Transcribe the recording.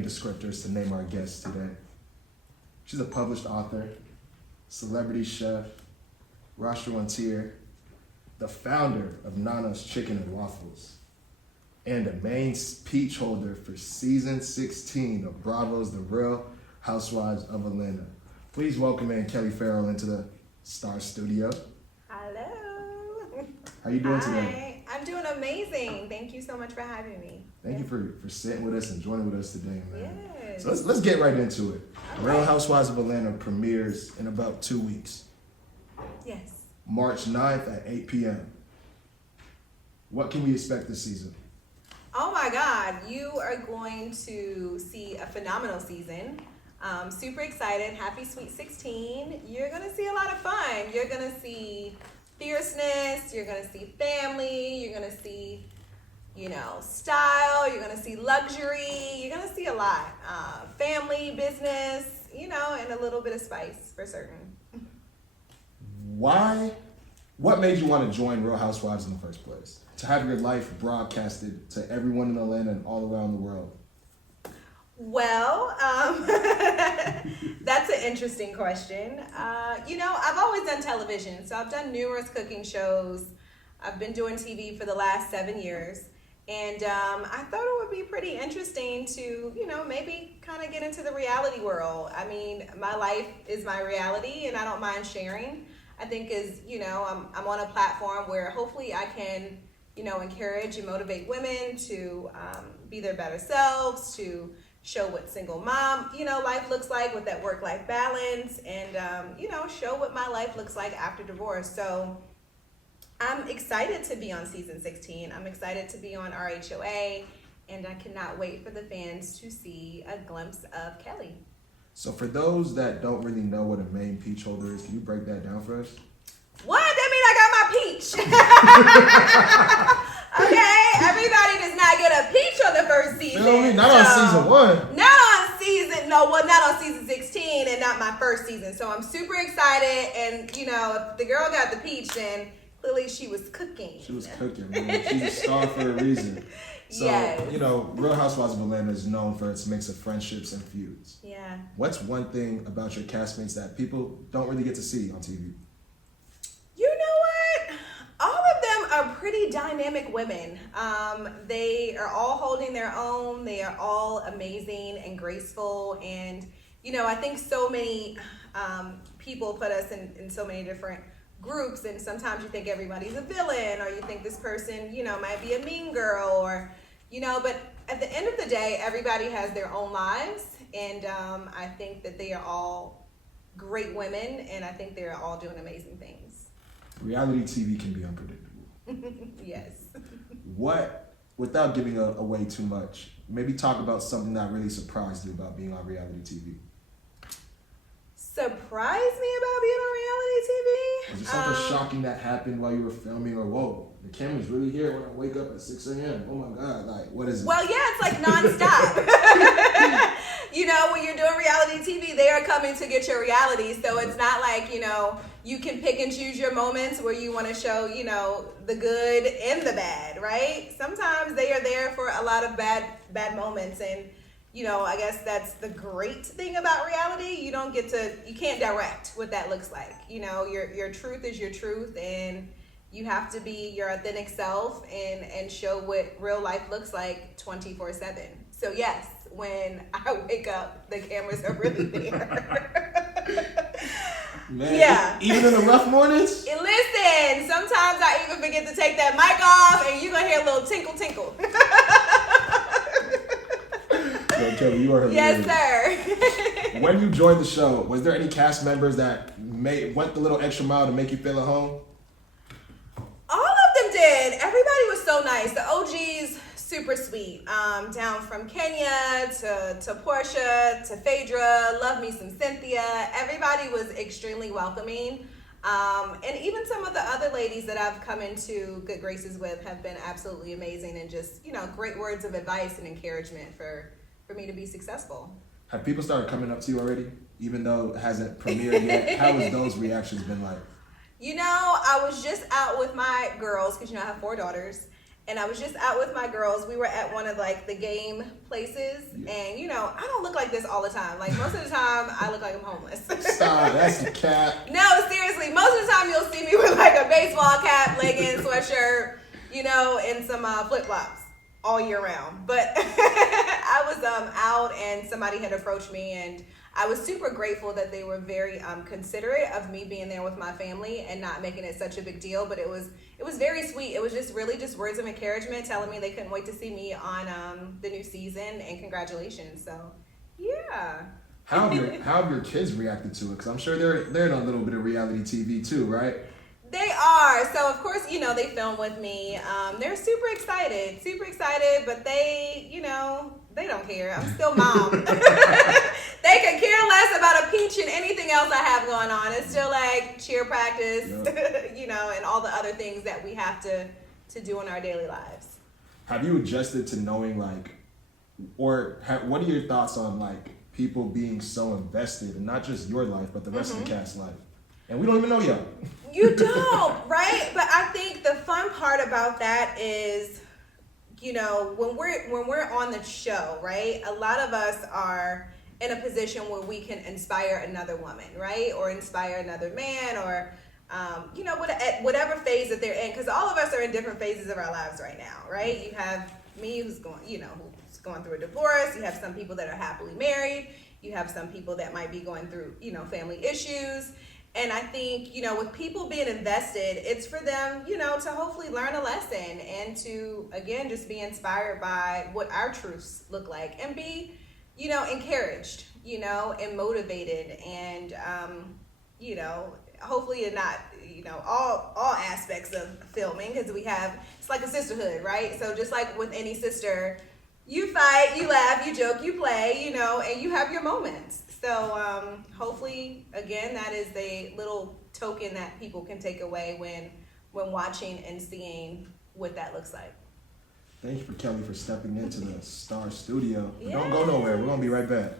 many descriptors to name our guest today. She's a published author, celebrity chef, restaurateur, the founder of Nana's Chicken and Waffles, and a main peach holder for season 16 of Bravo's The Real Housewives of Atlanta. Please welcome in Kelli Ferrell into the Star Studio. Hello. How you doing Hi. today? I'm doing amazing. Thank you so much for having me. Thank you for sitting with us and joining with us today, man. Yes. So let's get right into it. All Real right. Housewives of Atlanta premieres in about 2 weeks. Yes. March 9th at 8 p.m. What can we expect this season? Oh my God, you are going to see a phenomenal season. Super excited. Happy Sweet 16. You're going to see a lot of fun. You're going to see fierceness. You're going to see family. You're going to see, style. You're going to see luxury. You're going to see a lot. Family, business, and a little bit of spice for certain. Why? What made you want to join Real Housewives in the first place? To have your life broadcasted to everyone in Atlanta and all around the world? Well, that's an interesting question. I've always done television, so I've done numerous cooking shows. I've been doing TV for the last 7 years, and I thought it would be pretty interesting to, maybe kind of get into the reality world. I mean, my life is my reality, and I don't mind sharing. I think I'm on a platform where hopefully I can, encourage and motivate women to be their better selves, to show what single mom, life looks like with that work-life balance, and, show what my life looks like after divorce. So I'm excited to be on season 16. I'm excited to be on RHOA, and I cannot wait for the fans to see a glimpse of Kelli. So for those that don't really know what a main peach holder is, can you break that down for us? What? That mean I got my peach. Okay, everybody does not get a peach on the first season. Not on season 1. Not on season 16 and not my first season. So I'm super excited, and if the girl got the peach, then clearly she was cooking. She was cooking, man. She's a star for a reason. So, Yes. Real Housewives of Atlanta is known for its mix of friendships and feuds. Yeah. What's one thing about your castmates that people don't really get to see on TV? You know what? All of them are pretty dynamic women. They are all holding their own. They are all amazing and graceful. And, I think so many people put us in so many different groups. And sometimes you think everybody's a villain, or you think this person, might be a mean girl, or, but at the end of the day, everybody has their own lives. And I think that they are all great women. And I think they're all doing amazing things. Reality TV can be unpredictable. Yes. Without giving away too much, maybe talk about something that really surprised you about being on reality TV. Surprised me about being on reality TV? Was there something shocking that happened while you were filming, or whoa, the camera's really here when I wake up at 6 a.m. Oh my God, what is it? Well, yeah, it's like nonstop. When you're doing reality TV, they are coming to get your reality. So it's not like, you can pick and choose your moments where you want to show, the good and the bad, right? Sometimes they are there for a lot of bad moments. And, I guess that's the great thing about reality. You can't direct what that looks like. Your truth is your truth, and you have to be your authentic self and show what real life looks like 24/7. So yes, when I wake up, the cameras are really there. Man, yeah. Even in the rough mornings? And listen, sometimes I even forget to take that mic off, and you're going to hear a little tinkle, tinkle. So, Kelli, you are hilarious. Yes, sir. When you joined the show, was there any cast members that went the little extra mile to make you feel at home? All of them did. Everybody was so nice. The OGs, super sweet. Down from Kenya to Porsha to Phaedra, love me some Cynthia. Everybody was extremely welcoming. And even some of the other ladies that I've come into good graces with have been absolutely amazing, and just, great words of advice and encouragement for me to be successful. Have people started coming up to you already, even though it hasn't premiered yet? How has those reactions been like? I was just out with my girls, because I have 4 daughters, and I was just out with my girls. We were at one of like the game places, and you know, I don't look like this all the time. Like most of the time, I look like I'm homeless. Stop, that's the cap. No, seriously, most of the time you'll see me with like a baseball cap, leggings, sweatshirt, you know, and some flip flops all year round. But I was out, and somebody had approached me, and I was super grateful that they were very considerate of me being there with my family and not making it such a big deal. But it was very sweet. It was just really just words of encouragement, telling me they couldn't wait to see me on the new season, and congratulations. So yeah. How have your kids reacted to it? Because I'm sure they're in a little bit of reality TV too, right? They are. So, of course, you know, they film with me. They're super excited, but they, you know, they don't care. I'm still mom. They could care less about a peach and anything else I have going on. It's still like cheer practice, you know, and all the other things that we have to do in our daily lives. Have you adjusted to knowing, like, what are your thoughts on, like, people being so invested in not just your life, but the rest of the cast's life? And we don't even know y'all. You don't, right? But I think the fun part about that is, you know, when we're on the show, right? A lot of us are in a position where we can inspire another woman, right? Or inspire another man, or you know, at whatever phase that they're in, because all of us are in different phases of our lives right now, right? You have me who's going through a divorce. You have some people that are happily married. You have some people that might be going through, you know, family issues. And I think, you know, with people being invested, it's for them, you know, to hopefully learn a lesson and to, again, just be inspired by what our truths look like and be, you know, encouraged, you know, and motivated, and, you know, hopefully in not, you know, all aspects of filming, because it's like a sisterhood, right? So just like with any sister, you fight, you laugh, you joke, you play, you know, and you have your moments. So hopefully, again, that is a little token that people can take away when watching and seeing what that looks like. Thank you for Kelli for stepping into the Star Studio. Yes. Don't go nowhere. We're going to be right back.